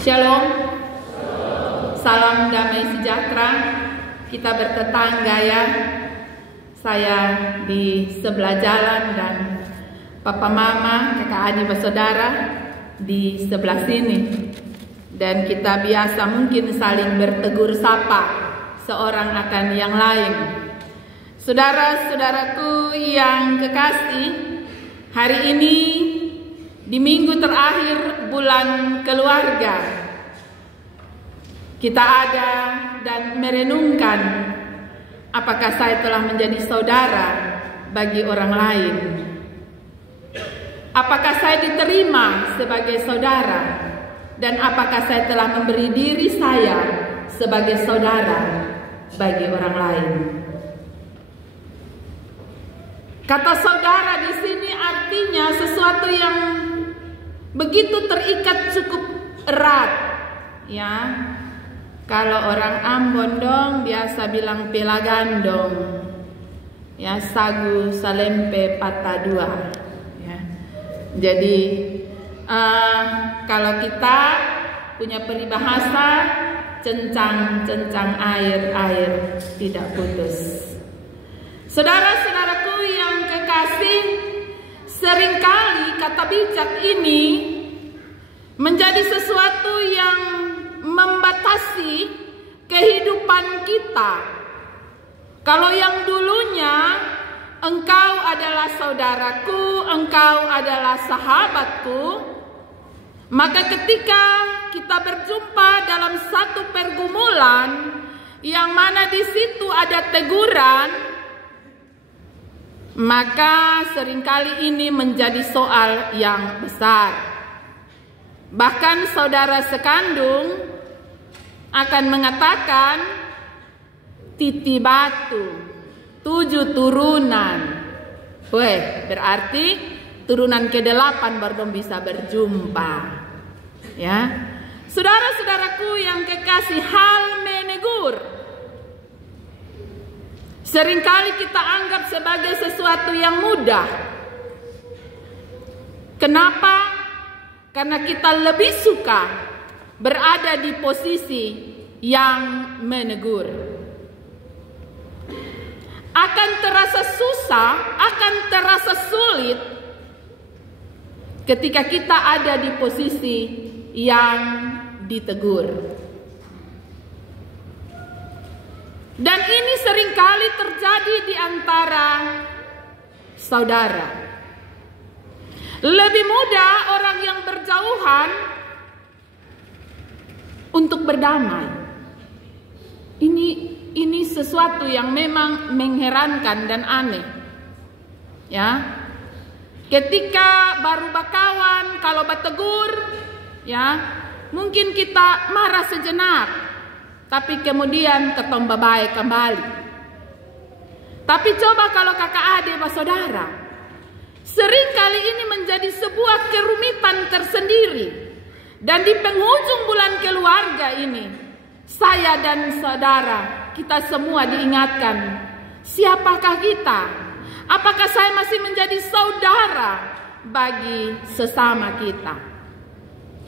Shalom, salam damai sejahtera. Kita bertetangga ya. Saya di sebelah jalan dan papa mama, kakak adik bersaudara di sebelah sini. Dan kita biasa mungkin saling bertegur sapa seorang akan yang lain. Saudara-saudaraku yang kekasih, hari ini di minggu terakhir bulan keluarga, kita ada dan merenungkan apakah saya telah menjadi saudara bagi orang lain. Apakah saya diterima sebagai saudara, dan apakah saya telah memberi diri saya sebagai saudara bagi orang lain. Kata saudara di sini artinya sesuatu yang begitu terikat cukup erat, ya. Kalau orang Ambon dong biasa bilang pelagandong, ya, sagu salempe patah dua, ya. Jadi kalau kita punya peribahasa cencang air tidak putus. Saudara-saudaraku yang kekasih, seringkali kata bijak ini menjadi sesuatu yang membatasi kehidupan kita. Kalau yang dulunya engkau adalah saudaraku, engkau adalah sahabatku, maka ketika kita berjumpa dalam satu pergumulan yang mana di situ ada teguran, maka seringkali ini menjadi soal yang besar. Bahkan saudara sekandung akan mengatakan titi batu 7 turunan. Weh, berarti turunan ke-8 baru bisa berjumpa. Ya. Saudara-saudaraku yang kekasih, hal menegur seringkali kita anggap sebagai sesuatu yang mudah. Kenapa? Karena kita lebih suka berada di posisi yang menegur. Akan terasa susah, akan terasa sulit ketika kita ada di posisi yang ditegur. Dan ini seringkali terjadi di antara saudara. Lebih mudah orang yang berjauhan untuk berdamai. Ini sesuatu yang memang mengherankan dan aneh. Ya. Ketika baru bakawan, kalau bertegur, ya, mungkin kita marah sejenak, tapi kemudian ketomba baik kembali. Tapi coba kalau kakak adik saudara, seringkali ini menjadi sebuah kerumitan tersendiri. Dan di penghujung bulan keluarga ini, saya dan saudara, kita semua diingatkan, siapakah kita? Apakah saya masih menjadi saudara bagi sesama kita?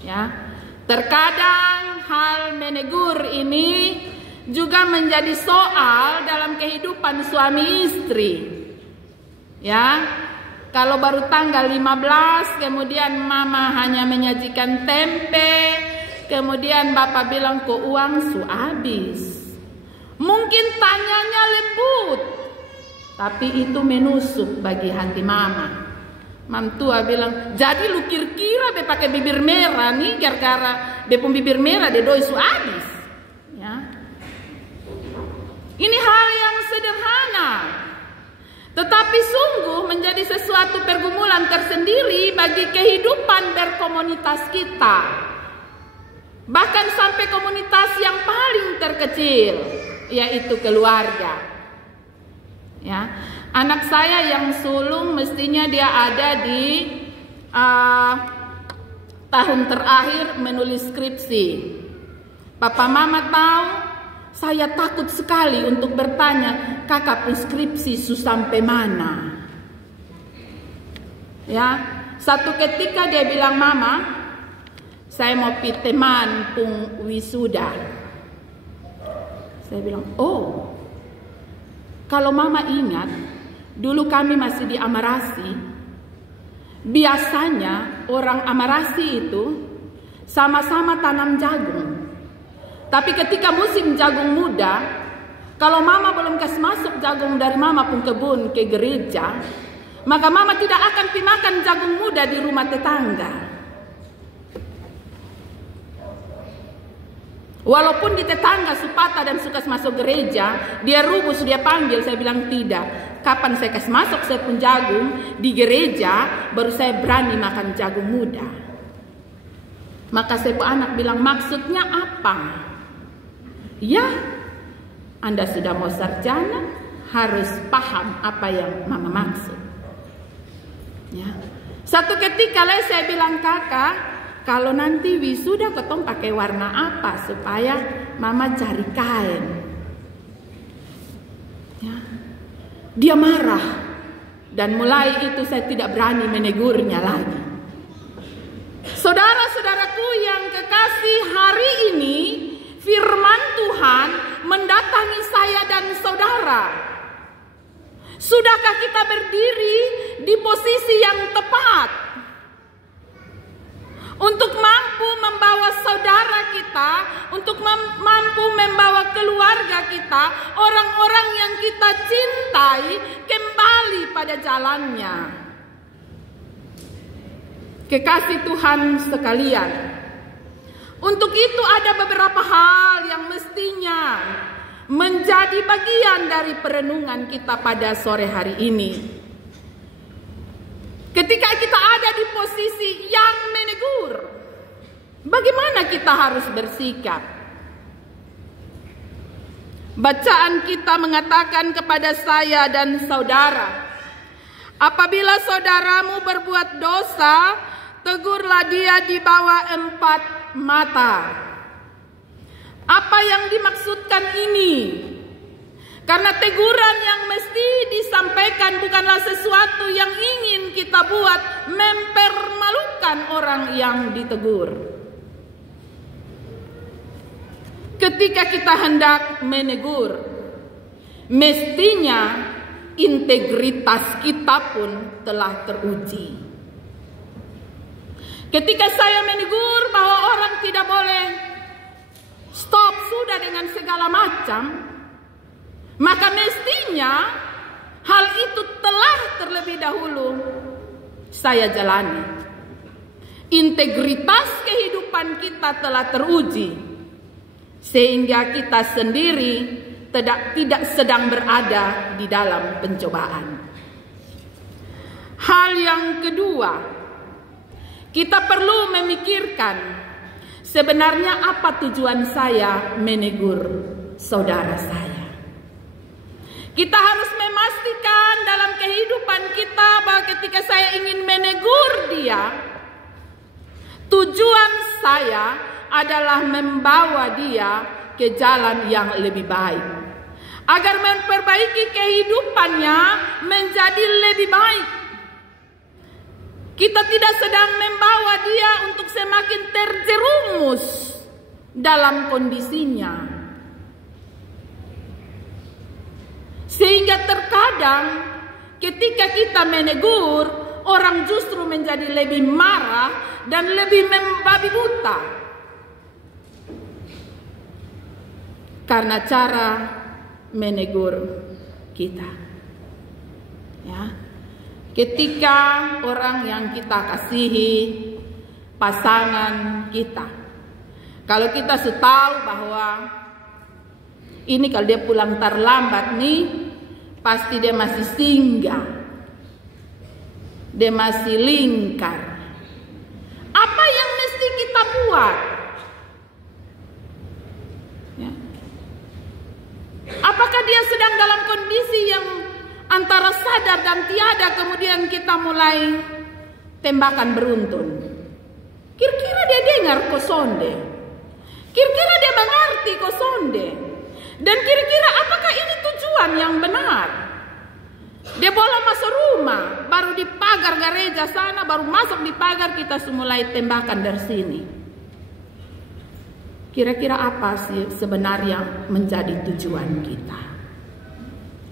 Ya. Terkadang hal menegur ini juga menjadi soal dalam kehidupan suami istri. Ya. Kalau baru tanggal 15, kemudian mama hanya menyajikan tempe, kemudian bapak bilang kok uang su habis. Mungkin tanyanya lembut, tapi itu menusuk bagi hati mama. Mam tua bilang, jadi lu kira-kira be pakai bibir merah nih, gara-gara be pun bibir merah de doi su habis. Ya. Ini hal yang sederhana, tetapi sungguh menjadi sesuatu pergumulan tersendiri bagi kehidupan berkomunitas kita. Bahkan sampai komunitas yang paling terkecil, yaitu keluarga. Ya. Anak saya yang sulung mestinya dia ada di tahun terakhir menulis skripsi. Papa mama tahu, saya takut sekali untuk bertanya, kakak pun skripsi sampai mana? Ya, satu ketika dia bilang, mama, saya mau pi teman pung wisuda. Saya bilang, oh, kalau mama ingat, dulu kami masih di Amarasi, biasanya orang Amarasi itu sama-sama tanam jagung. Tapi ketika musim jagung muda, kalau mama belum kasih masuk jagung dari mama pun kebun ke gereja, maka mama tidak akan pi makan jagung muda di rumah tetangga. Walaupun di tetangga supata dan suka masuk gereja, dia rubus, dia panggil, saya bilang tidak. Kapan saya kasih masuk saya pun jagung di gereja, baru saya berani makan jagung muda. Maka saya pun anak bilang, maksudnya apa? Ya, Anda sudah mau sarjana, harus paham apa yang mama maksud. Ya. Satu ketika saya bilang, kakak, kalau nanti wisuda ketong pakai warna apa supaya mama cari kain. Ya. Dia marah. Dan mulai itu saya tidak berani menegurnya lagi. Saudara-saudaraku yang kekasih, hari ini firman Tuhan mendatangi saya dan saudara. Sudahkah kita berdiri di posisi yang tepat untuk mampu membawa saudara kita, untuk mampu membawa keluarga kita, orang-orang yang kita cintai kembali pada jalannya? Kekasih Tuhan sekalian, untuk itu ada beberapa hal yang mestinya menjadi bagian dari perenungan kita pada sore hari ini. Ketika kita ada di posisi yang menegur, bagaimana kita harus bersikap? Bacaan kita mengatakan kepada saya dan saudara, apabila saudaramu berbuat dosa, tegurlah dia di bawah 4 mata. Apa yang dimaksudkan ini? Karena teguran yang mesti disampaikan bukanlah sesuatu yang ingin kita buat mempermalukan orang yang ditegur. Ketika kita hendak menegur, mestinya integritas kita pun telah teruji. Ketika saya menegur bahwa orang tidak boleh stop sudah dengan segala macam, maka mestinya hal itu telah terlebih dahulu saya jalani. Integritas kehidupan kita telah teruji, sehingga kita sendiri tidak sedang berada di dalam pencobaan. Hal yang kedua, kita perlu memikirkan sebenarnya apa tujuan saya menegur saudara saya. Kita harus memastikan dalam kehidupan kita bahwa ketika saya ingin menegur dia, tujuan saya adalah membawa dia ke jalan yang lebih baik, agar memperbaiki kehidupannya menjadi lebih baik. Kita tidak sedang membawa dia untuk semakin terjerumus dalam kondisinya. Sehingga terkadang ketika kita menegur, orang justru menjadi lebih marah dan lebih membabi buta. Karena cara menegur kita. Ya. Ketika orang yang kita kasihi, pasangan kita, kalau kita sudah tahu bahwa ini kalau dia pulang terlambat nih, pasti dia masih singgah, dia masih lingkar. Apa yang mesti kita buat? Ya. Apakah dia sedang dalam kondisi yang antara sadar dan tiada, kemudian kita mulai tembakan beruntun? Kira-kira dia dengar kosonde? Kira-kira dia mengerti kosonde? Dan kira-kira apakah ini tujuan yang benar? Dia bola masuk rumah, baru di pagar gereja sana, baru masuk di pagar kita mulai tembakan dari sini. Kira-kira apa sih sebenarnya menjadi tujuan kita?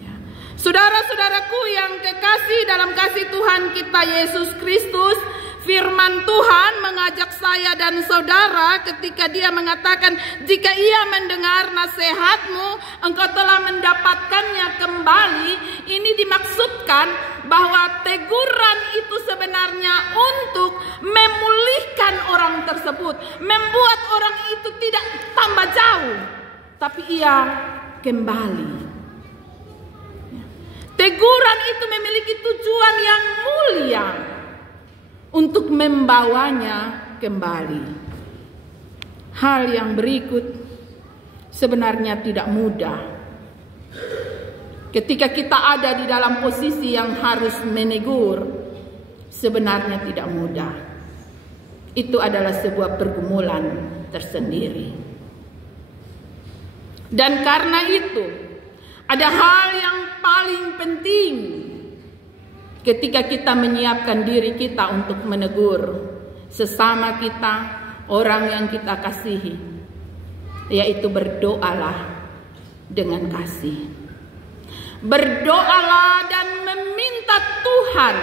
Ya. Saudara-saudaraku yang kekasih dalam kasih Tuhan kita Yesus Kristus, firman Tuhan mengajak saya dan saudara ketika dia mengatakan, jika ia mendengar nasihatmu, engkau telah mendapatkannya kembali. Ini dimaksudkan bahwa teguran itu sebenarnya untuk memulihkan orang tersebut, membuat orang itu tidak tambah jauh, tapi ia kembali. Teguran itu memiliki tujuan yang mulia untuk membawanya kembali. Hal yang berikut sebenarnya tidak mudah. Ketika kita ada di dalam posisi yang harus menegur, sebenarnya tidak mudah. Itu adalah sebuah pergumulan tersendiri. Dan karena itu, ada hal yang paling penting ketika kita menyiapkan diri kita untuk menegur sesama kita, orang yang kita kasihi, yaitu berdoalah dengan kasih. Berdoalah dan meminta Tuhan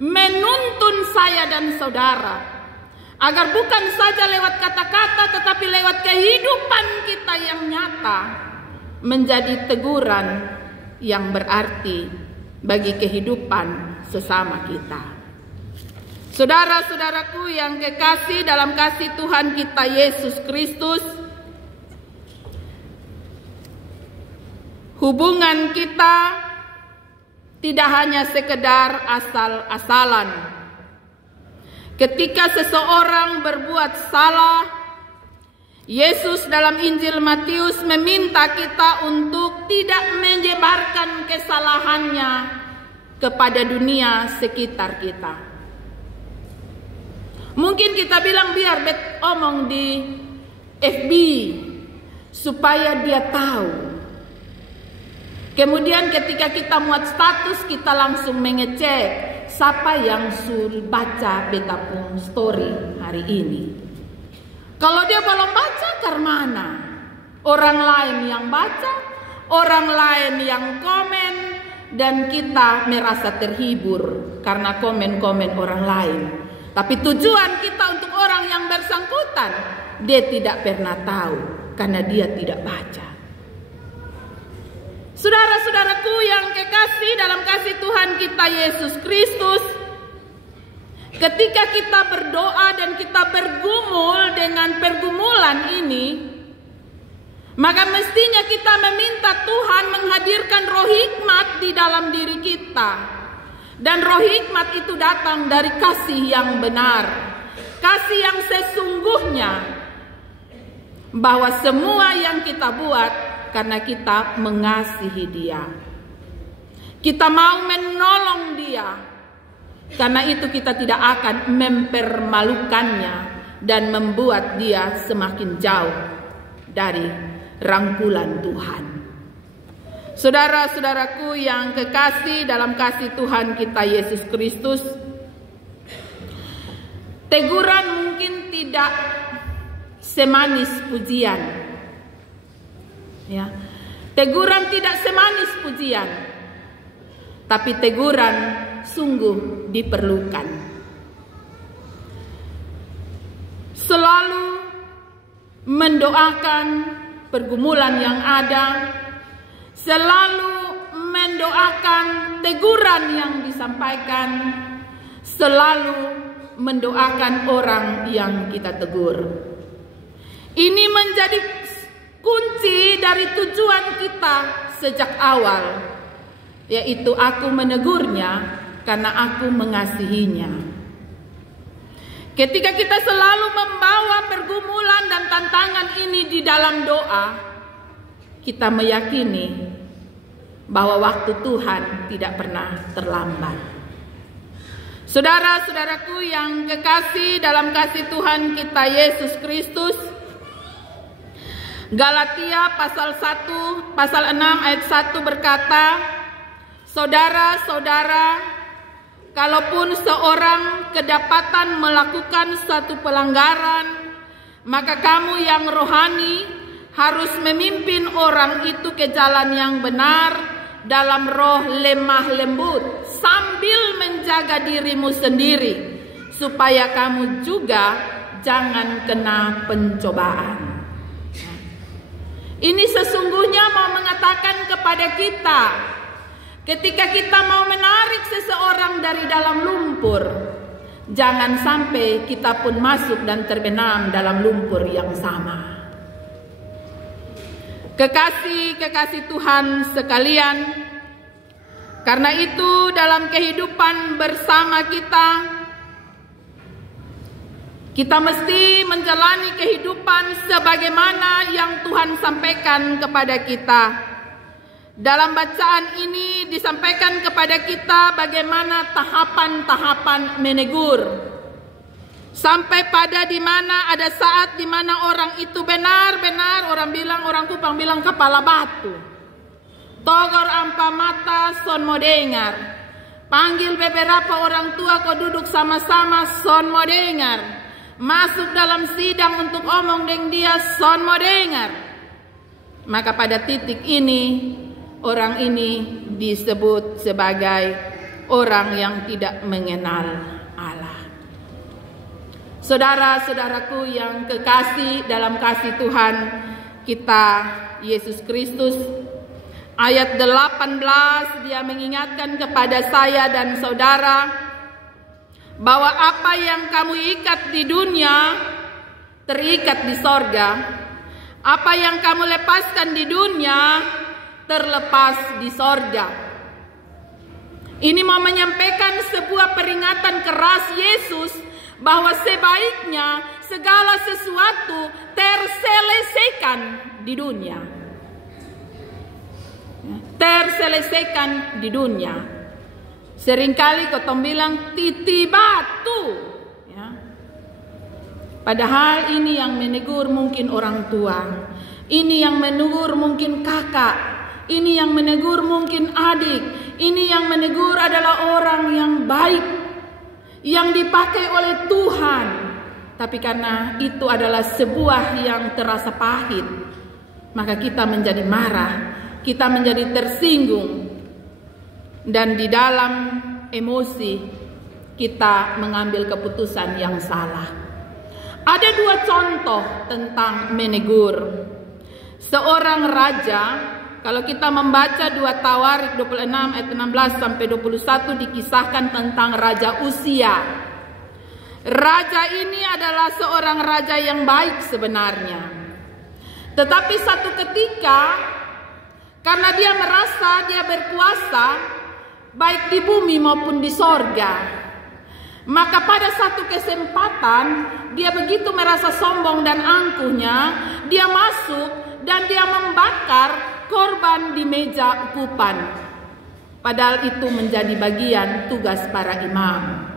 menuntun saya dan saudara, agar bukan saja lewat kata-kata tetapi lewat kehidupan kita yang nyata menjadi teguran yang berarti bagi kehidupan sesama kita. Saudara-saudaraku yang kekasih dalam kasih Tuhan kita Yesus Kristus, hubungan kita tidak hanya sekedar asal-asalan. Ketika seseorang berbuat salah, Yesus dalam Injil Matius meminta kita untuk tidak menyebarkan kesalahannya kepada dunia sekitar kita. Mungkin kita bilang biar omong di FB supaya dia tahu. Kemudian ketika kita muat status, kita langsung mengecek siapa yang suruh baca beta pun story hari ini. Kalau dia belum baca, karena orang lain yang baca, orang lain yang komen, dan kita merasa terhibur karena komen-komen orang lain. Tapi tujuan kita untuk orang yang bersangkutan, dia tidak pernah tahu karena dia tidak baca. Saudara-saudaraku yang kekasih dalam kasih Tuhan kita Yesus Kristus, ketika kita berdoa dan kita bergumul dengan pergumulan ini, maka mestinya kita meminta Tuhan menghadirkan roh hikmat di dalam diri kita. Dan roh hikmat itu datang dari kasih yang benar, kasih yang sesungguhnya, bahwa semua yang kita buat karena kita mengasihi dia. Kita mau menolong dia. Karena itu kita tidak akan mempermalukannya dan membuat dia semakin jauh dari rangkulan Tuhan. Saudara-saudaraku yang kekasih dalam kasih Tuhan kita Yesus Kristus, teguran mungkin tidak semanis pujian. Ya. Teguran tidak semanis pujian, tapi teguran sungguh diperlukan. Selalu mendoakan pergumulan yang ada, selalu mendoakan teguran yang disampaikan, selalu mendoakan orang yang kita tegur. Ini menjadi kunci dari tujuan kita sejak awal, yaitu aku menegurnya karena aku mengasihinya. Ketika kita selalu membawa pergumulan dan tantangan ini di dalam doa, kita meyakini bahwa waktu Tuhan tidak pernah terlambat. Saudara-saudaraku yang kekasih dalam kasih Tuhan kita Yesus Kristus, Galatia pasal 6 ayat 1 berkata, saudara-saudara, kalaupun seorang kedapatan melakukan satu pelanggaran, Maka kamu yang rohani harus memimpin orang itu ke jalan yang benar dalam roh lemah lembut, sambil menjaga dirimu sendiri, supaya kamu juga jangan kena pencobaan. Ini sesungguhnya mau mengatakan kepada kita, ketika kita mau menarik seseorang dari dalam lumpur, jangan sampai kita pun masuk dan terbenam dalam lumpur yang sama. Kekasih-kekasih Tuhan sekalian, karena itu dalam kehidupan bersama kita mesti menjalani kehidupan sebagaimana yang Tuhan sampaikan kepada kita. Dalam bacaan ini disampaikan kepada kita bagaimana tahapan-tahapan menegur. Sampai pada di mana ada saat di mana orang itu benar-benar orang Kupang bilang kepala batu. Togor ampa mata son mau dengar. Panggil beberapa orang tua kau duduk sama-sama son mau dengar. Masuk dalam sidang untuk omong dengan dia son mau dengar. Maka pada titik ini orang ini disebut sebagai orang yang tidak mengenal Allah. Saudara-saudaraku yang kekasih dalam kasih Tuhan kita Yesus Kristus, ayat 18 dia mengingatkan kepada saya dan saudara bahwa apa yang kamu ikat di dunia terikat di sorga, apa yang kamu lepaskan di dunia terlepas di sorga. Ini mau menyampaikan sebuah peringatan keras Yesus bahwa sebaiknya segala sesuatu terselesaikan di dunia. Terselesaikan di dunia. Seringkali kau bilang titi batu, ya. Padahal ini yang menegur mungkin orang tua, ini yang menegur mungkin kakak, ini yang menegur mungkin adik, ini yang menegur adalah orang yang baik, yang dipakai oleh Tuhan. Tapi karena itu adalah sebuah yang terasa pahit, maka kita menjadi marah, kita menjadi tersinggung. Dan di dalam emosi kita mengambil keputusan yang salah. Ada dua contoh tentang menegur. Seorang raja, kalau kita membaca 2 Tawarik 26 ayat 16 sampai 21 dikisahkan tentang Raja Uzia. Raja ini adalah seorang raja yang baik sebenarnya. Tetapi satu ketika karena dia merasa dia berkuasa baik di bumi maupun di sorga, maka pada satu kesempatan dia begitu merasa sombong dan angkuhnya, dia masuk dan dia membakar korban di meja ukupan. Padahal itu menjadi bagian tugas para imam.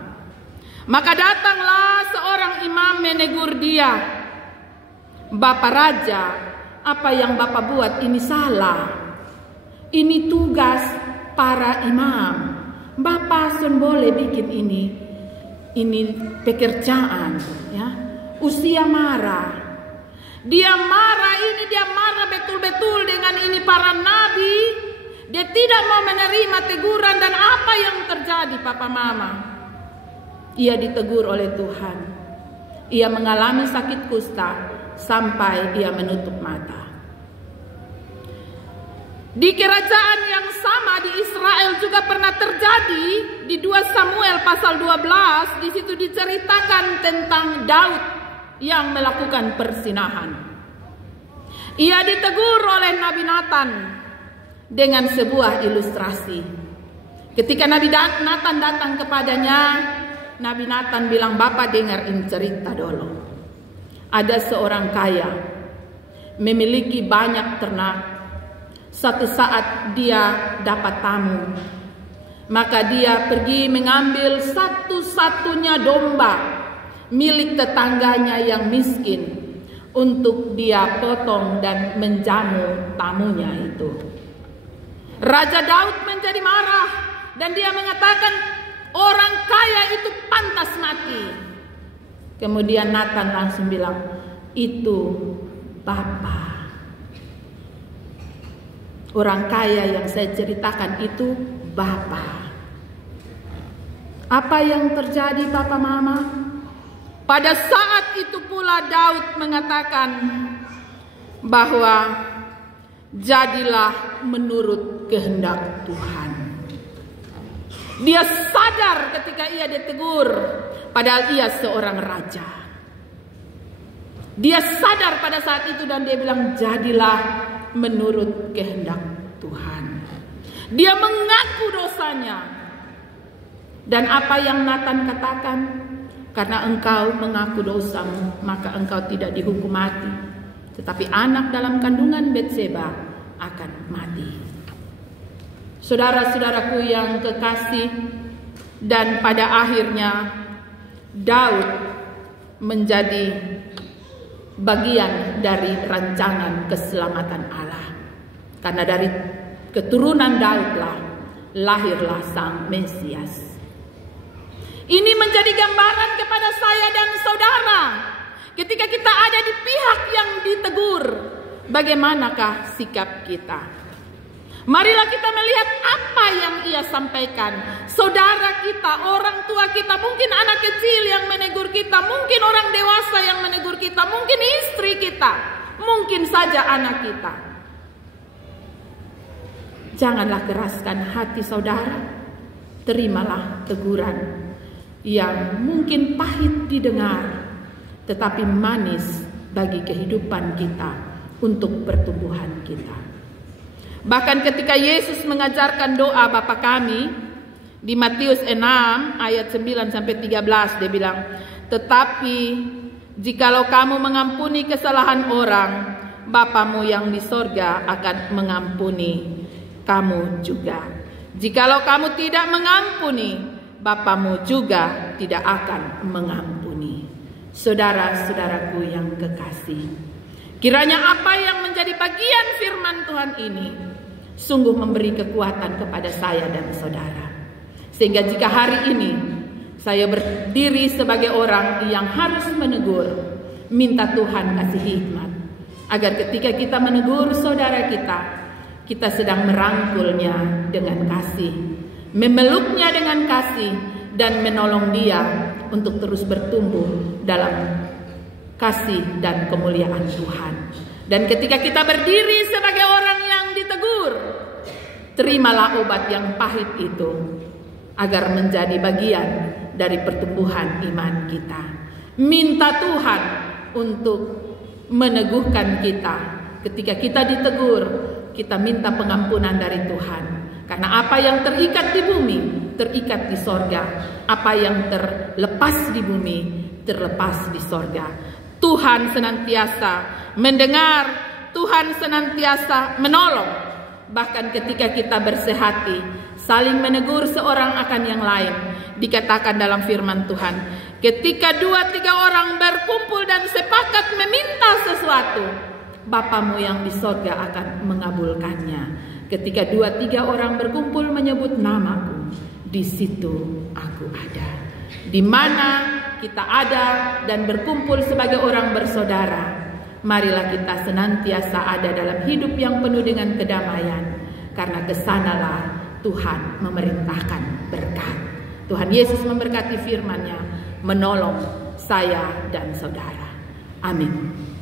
Maka datanglah seorang imam menegur dia, "Bapak Raja, apa yang Bapak buat ini salah. Ini tugas para imam. Bapak sun boleh bikin ini pekerjaan, ya." Uzia marah. Dia marah betul-betul dengan ini para nabi. Dia tidak mau menerima teguran, dan apa yang terjadi Papa Mama? Ia ditegur oleh Tuhan. Ia mengalami sakit kusta sampai ia menutup mata. Di kerajaan yang sama di Israel juga pernah terjadi. Di 2 Samuel pasal 12, di situ diceritakan tentang Daud yang melakukan persinahan. Ia ditegur oleh Nabi Nathan dengan sebuah ilustrasi. Ketika Nabi Nathan datang kepadanya, Nabi Nathan bilang, "Bapak dengar ini cerita dulu. Ada seorang kaya, memiliki banyak ternak. Satu saat dia dapat tamu, maka dia pergi mengambil satu-satunya domba milik tetangganya yang miskin untuk dia potong dan menjamu tamunya itu." Raja Daud menjadi marah dan dia mengatakan, "Orang kaya itu pantas mati." Kemudian Nathan langsung bilang, itu Bapa. Orang kaya yang saya ceritakan itu Bapa. Apa yang terjadi Papa Mama? Pada saat itu pula Daud mengatakan bahwa jadilah menurut kehendak Tuhan. Dia sadar ketika ia ditegur, padahal ia seorang raja. Dia sadar pada saat itu dan dia bilang, jadilah menurut kehendak Tuhan. Dia mengaku dosanya. Dan apa yang Nathan katakan, karena engkau mengaku dosamu, maka engkau tidak dihukum mati, tetapi anak dalam kandungan Betseba akan mati. Saudara-saudaraku yang kekasih, dan pada akhirnya Daud menjadi bagian dari rancangan keselamatan Allah. Karena dari keturunan Daudlah lahirlah Sang Mesias. Ini menjadi gambaran kepada saya dan saudara. Ketika kita ada di pihak yang ditegur, bagaimanakah sikap kita? Marilah kita melihat apa yang ia sampaikan. Saudara kita, orang tua kita, mungkin anak kecil yang menegur kita, mungkin orang dewasa yang menegur kita, mungkin istri kita, mungkin saja anak kita. Janganlah keraskan hati saudara. Terimalah teguran yang mungkin pahit didengar, tetapi manis bagi kehidupan kita, untuk pertumbuhan kita. Bahkan ketika Yesus mengajarkan doa Bapa kami di Matius 6 ayat 9-13, dia bilang, tetapi jikalau kamu mengampuni kesalahan orang, Bapamu yang di sorga akan mengampuni kamu juga. Jikalau kamu tidak mengampuni, Bapamu juga tidak akan mengampuni. Saudara-saudaraku yang kekasih, kiranya apa yang menjadi bagian firman Tuhan ini sungguh memberi kekuatan kepada saya dan saudara. Sehingga jika hari ini saya berdiri sebagai orang yang harus menegur, minta Tuhan kasih hikmat, agar ketika kita menegur saudara kita sedang merangkulnya dengan kasih, memeluknya dengan kasih, dan menolong dia untuk terus bertumbuh dalam kasih dan kemuliaan Tuhan. Dan ketika kita berdiri sebagai orang yang ditegur, terimalah obat yang pahit itu agar menjadi bagian dari pertumbuhan iman kita. Minta Tuhan untuk meneguhkan kita. Ketika kita ditegur, kita minta pengampunan dari Tuhan. Karena apa yang terikat di bumi, terikat di sorga. Apa yang terlepas di bumi, terlepas di sorga. Tuhan senantiasa mendengar, Tuhan senantiasa menolong. Bahkan ketika kita bersehati, saling menegur seorang akan yang lain. Dikatakan dalam firman Tuhan, ketika 2-3 orang berkumpul dan sepakat meminta sesuatu, Bapamu yang di sorga akan mengabulkannya. Ketika 2-3 orang berkumpul menyebut namaku, di situ aku ada. Di mana kita ada dan berkumpul sebagai orang bersaudara, marilah kita senantiasa ada dalam hidup yang penuh dengan kedamaian, karena kesanalah Tuhan memerintahkan berkat. Tuhan Yesus memberkati firman-Nya, menolong saya dan saudara. Amin.